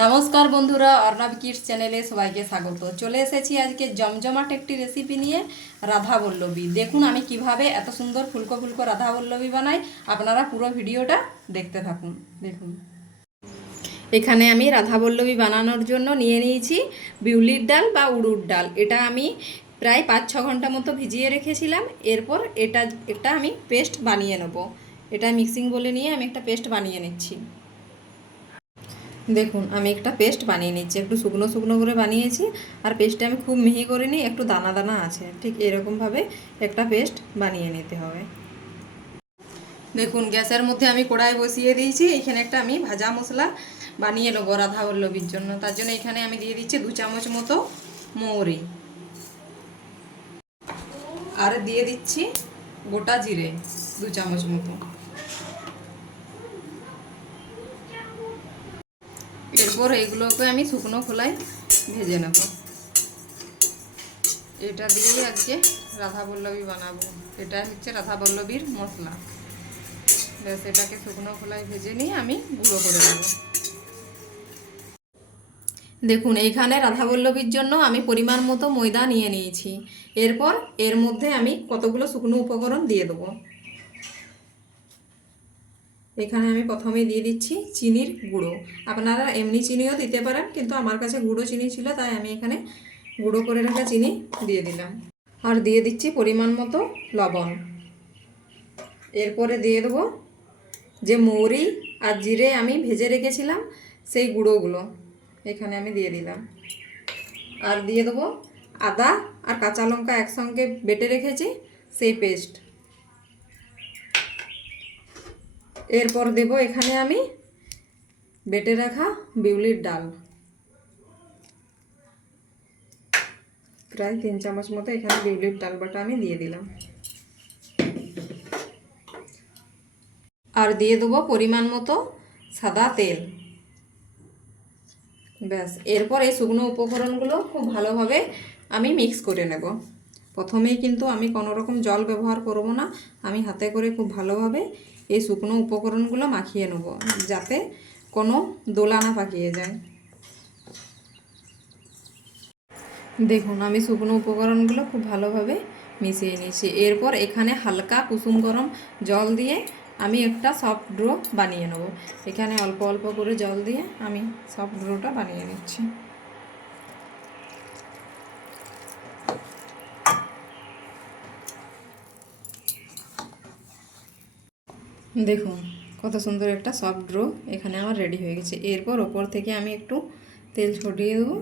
নমস্কার বন্ধুরা, অর্ণব কিডস চ্যানেলে সবাইকে স্বাগত। চলে এসেছি আজকে জমজমাট একটি রেসিপি নিয়ে, রাধা বল্লবী। দেখুন আমি কিভাবে এত সুন্দর ফুলকো ফুলকো রাধা বল্লবী বানাই। আপনারা পুরো ভিডিওটা দেখতে থাকুন। দেখুন এখানে আমি রাধা বল্লবী বানানোর জন্য নিয়ে নিয়েছি বিউলির ডাল বা উড়ুর ডাল। এটা আমি প্রায় 5-6 ঘন্টা মতো ভিজিয়ে রেখেছিলাম। এরপর এটা আমি পেস্ট বানিয়ে নেব। এটা মিক্সিং বলে নিয়ে আমি একটা পেস্ট বানিয়ে নিচ্ছি। দেখুন আমি একটা পেস্ট বানিয়ে নিচ্ছি, একটু শুকনো শুকনো করে বানিয়েছি। আর পেস্টটা আমি খুব মিহি করিনি, একটু দানা দানা আছে। ঠিক এরকমভাবে একটা পেস্ট বানিয়ে নিতে হবে। দেখুন গ্যাসের মধ্যে আমি কড়াই বসিয়ে দিয়েছি। এখানে একটা আমি ভাজা মশলা বানিয়ে নেবো রাধা বল্লবীর জন্য। তার জন্য এখানে আমি দিয়ে দিচ্ছি 2 চামচ মতো মৌরি, আর দিয়ে দিচ্ছি গোটা জিরে 2 চামচ মতো। এরপর এইগুলোকে আমি শুকনো খোলায় ভেজে নেব। এটা দিয়েই আজকে রাধা বল্লবী বানাবো। এটা হচ্ছে রাধা বল্লবীর মশলা। ব্যাস এটাকে শুকনো খোলায় ভেজে নিয়ে আমি গুঁড়ো করে দেব। দেখুন এইখানে রাধা বল্লবীর জন্য আমি পরিমাণ মতো ময়দা নিয়ে নিয়েছি। এরপর এর মধ্যে আমি কতগুলো শুকনো উপকরণ দিয়ে দেবো। এখানে আমি প্রথমেই দিয়ে দিচ্ছি চিনির গুঁড়ো। আপনারা এমনি চিনিও দিতে পারেন, কিন্তু আমার কাছে গুঁড়ো চিনি ছিল তাই আমি এখানে গুঁড়ো করে রাখা চিনি দিয়ে দিলাম। আর দিয়ে দিচ্ছি পরিমাণ মতো লবণ। এরপরে দিয়ে দেবো যে মৌরি আর জিরে আমি ভেজে রেখেছিলাম সেই গুঁড়োগুলো এখানে আমি দিয়ে দিলাম। আর দিয়ে দেবো আদা আর কাঁচা লঙ্কা একসঙ্গে বেটে রেখেছি সেই পেস্ট। এরপর দেব এখানে আমি বেটে রাখা বিউলির ডাল, প্রায় 3 চামচ মতো এখানে বিউলির ডাল বাটা আমি দিয়ে দিলাম। আর দিয়ে দেবো পরিমাণ মতো সাদা তেল। ব্যাস এরপর এই শুকনো উপকরণগুলো খুব ভালোভাবে আমি মিক্স করে নেব। প্রথমেই কিন্তু আমি কোনো রকম জল ব্যবহার করব না। আমি হাতে করে খুব ভালোভাবে এই শুকনো উপকরণগুলো মাখিয়ে নেব, যাতে কোনো দোলা না পাকিয়ে যায়। দেখুন আমি শুকনো উপকরণগুলো খুব ভালোভাবে মিশিয়ে নিয়েছি। এরপর এখানে হালকা কুসুম গরম জল দিয়ে আমি একটা সফট ডো বানিয়ে নেব। এখানে অল্প অল্প করে জল দিয়ে আমি সফট ডোটা বানিয়ে নিচ্ছি। দেখুন কত সুন্দর একটা সফট ডো এখানে আমার রেডি হয়ে গেছে। এরপর ওপর থেকে আমি একটু তেল ছড়িয়ে দেবো।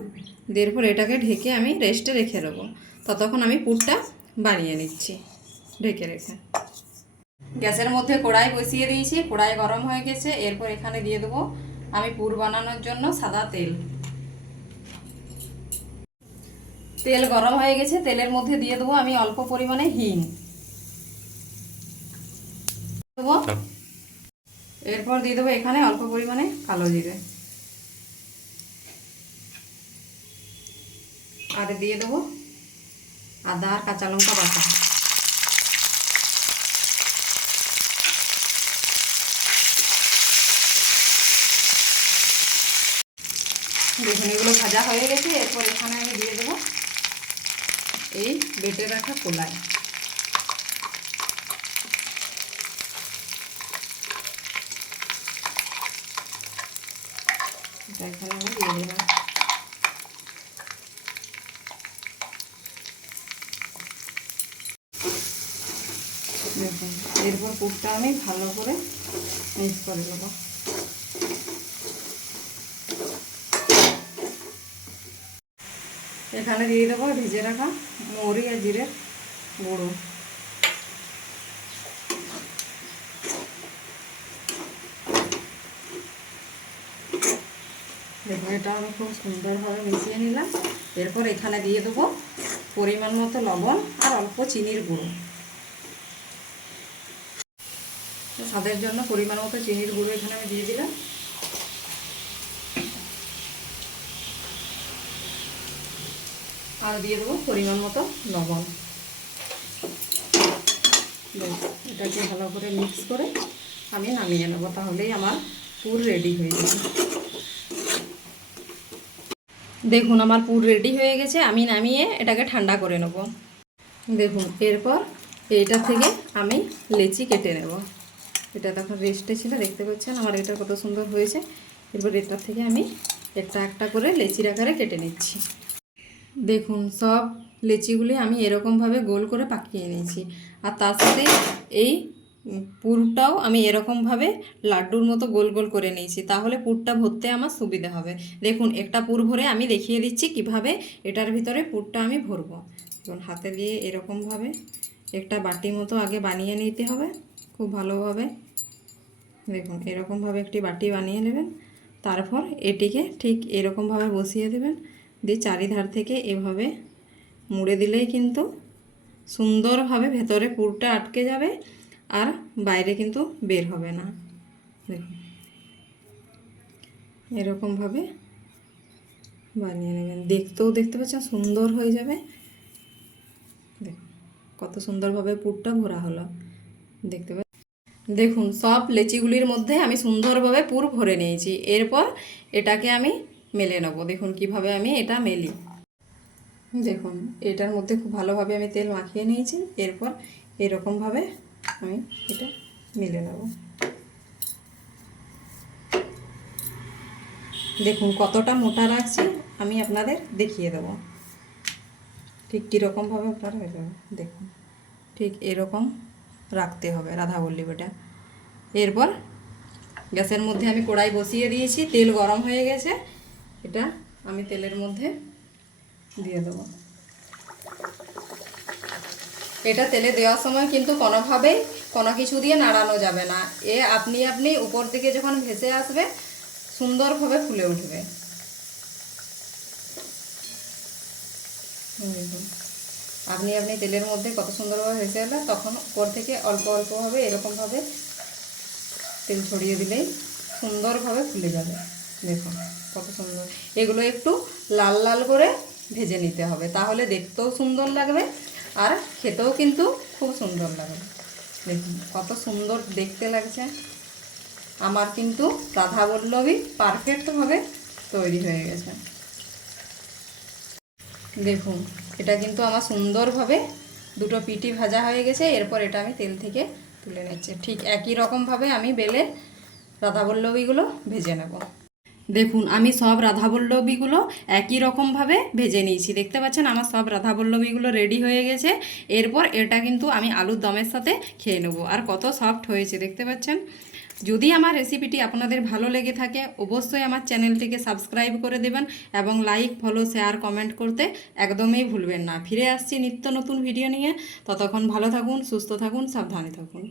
এরপর এটাকে ঢেকে আমি রেস্টে রেখে দেবো। ততক্ষণ আমি পুরটা বানিয়ে নিচ্ছি ঢেকে রেখে। গ্যাসের মধ্যে কড়াই বসিয়ে দিয়েছি, কড়াই গরম হয়ে গেছে। এরপর এখানে দিয়ে দেবো আমি পুর বানানোর জন্য সাদা তেল। তেল গরম হয়ে গেছে, তেলের মধ্যে দিয়ে দেবো আমি অল্প পরিমাণে হিং দেবো। এরপর দিয়ে দেবো এখানে অল্প পরিমাণে কালো জিরে, আর দিয়ে দেবো আদা আর কাঁচা লঙ্কা বাটা। দেখুন এগুলো ভাজা হয়ে গেছে। এরপর এখানে আমি দিয়ে দেবো এই বেটে রাখা কলাই। এটা এখানে আমি দিয়ে দিলাম। দেখুন এরপর পুরটা আমি ভালো করে মিক্স করে দেবো। এখানে দিয়ে দেবো ভেজে রাখা মৌরি আর জিরের গুঁড়ো। দেখুন এটা আমি খুব সুন্দরভাবে মিশিয়ে নিলাম। এরপর এখানে দিয়ে দেবো পরিমাণ মতো লবণ আর অল্প চিনির গুঁড়ো। স্বাদের জন্য পরিমাণ মতো চিনির গুঁড়ো এখানে আমি দিয়ে দিলাম। আর দিয়ে দেবো পরিমাণ মতো লবণ। এটাকে ভালো করে মিক্স করে আমি নামিয়ে নেবো, তাহলেই আমার পুর রেডি হয়ে যাবে। দেখুন আমার পুর রেডি হয়ে গেছে, আমি নামিয়ে এটাকে ঠান্ডা করে নেব। দেখুন এরপর এইটা থেকে আমি লেচি কেটে নেব। এটা তখন রেস্টে ছিল, দেখতে পাচ্ছেন আমার এটা কত সুন্দর হয়েছে। এরপর এটা থেকে আমি একটা একটা করে লেচির আকারে কেটে নিচ্ছি। দেখুন সব লেচিগুলি আমি এরকমভাবে গোল করে পাকিয়ে নিয়েছি, আর তার সাথে এই পুরটাও আমি এরকমভাবে লাড্ডুর মতো গোল গোল করে নিয়েছি, তাহলে পুরটা ভরতে আমার সুবিধা হবে। দেখুন একটা পুর ভরে আমি দেখিয়ে দিচ্ছি কিভাবে এটার ভিতরে পুরটা আমি ভরবো। দেখুন হাতে দিয়ে এরকমভাবে একটা বাটি মতো আগে বানিয়ে নিতে হবে খুব ভালোভাবে। দেখুন এরকমভাবে একটি বাটি বানিয়ে নেবেন, তারপর এটিকে ঠিক এরকমভাবে বসিয়ে দেবেন, দিয়ে চারিধার থেকে এভাবে মুড়ে দিলেই কিন্তু সুন্দরভাবে ভেতরে পুরটা আটকে যাবে আর বাইরে কিন্তু বের হবে না। দেখুন এরকমভাবে বানিয়ে নেবেন, দেখতেও দেখতে পাচ্ছেন সুন্দর হয়ে যাবে। দেখুন কত সুন্দরভাবে পুরটা ভরা হলো, দেখতে পাচ্ছেন। দেখুন সব লেচিগুলির মধ্যে আমি সুন্দরভাবে পুর ভরে নিয়েছি। এরপর এটাকে আমি মেলে নেব। দেখুন কিভাবে আমি এটা মেলি। দেখুন এটার মধ্যে খুব ভালোভাবে আমি তেল মাখিয়ে নিয়েছি। এরপর এরকমভাবে আমি এটা মেলে নেব। দেখুন কতটা মোটা রাখছি আমি আপনাদের দেখিয়ে দেব, ঠিক কীরকমভাবে আপনারা হয়ে যাবে। দেখুন ঠিক এরকম রাখতে হবে রাধাবল্লভীটা। এরপর গ্যাসের মধ্যে আমি কড়াই বসিয়ে দিয়েছি, তেল গরম হয়ে গেছে, এটা আমি তেলের মধ্যে দিয়ে দেবো। এটা তেলে দেওয়ার সময় কিন্তু কোনোভাবেই কোনো কিছু দিয়ে নাড়ানো যাবে না, আপনি আপনি উপর দিকে যখন ভেসে আসবে সুন্দরভাবে ফুলে উঠবে। দেখুন আপনি আপনি তেলের মধ্যে কত সুন্দরভাবে ভেসে এলে তখন উপর থেকে অল্প অল্পভাবে এরকমভাবে তেল ছড়িয়ে দিলেই সুন্দরভাবে ফুলে যাবে। দেখুন কত সুন্দর। এগুলো একটু লাল লাল করে ভেজে নিতে হবে, তাহলে দেখতেও সুন্দর লাগবে আর খেতেও কিন্তু খুব সুন্দর লাগবে। দেখুন কত সুন্দর দেখতে লাগছে। আমার কিন্তু রাধাবল্লভী পারফেক্টভাবে তৈরি হয়ে গেছে। দেখুন এটা কিন্তু আমার সুন্দরভাবে দুটো পিঠি ভাজা হয়ে গেছে। এরপর এটা আমি তেল থেকে তুলে নিচ্ছি। ঠিক একই রকমভাবে আমি বেলে রাধাবল্লভীগুলো ভেজে নেব। দেখুন আমি সব রাধাবল্লভীগুলো একই রকমভাবে ভেজে নিয়েছি, দেখতে পাচ্ছেন আমার সব রাধাবল্লভীগুলো রেডি হয়ে গেছে। এরপর এটা কিন্তু আমি আলুর দমের সাথে খেয়ে নেব, আর কত সফট হয়েছে দেখতে পাচ্ছেন। যদি আমার রেসিপিটি আপনাদের ভালো লেগে থাকে অবশ্যই আমার চ্যানেলটিকে সাবস্ক্রাইব করে দেবেন এবং লাইক ফলো শেয়ার কমেন্ট করতে একদমই ভুলবেন না। ফিরে আসছি নিত্য নতুন ভিডিও নিয়ে, ততক্ষণ ভালো থাকুন, সুস্থ থাকুন, সাবধানে থাকুন।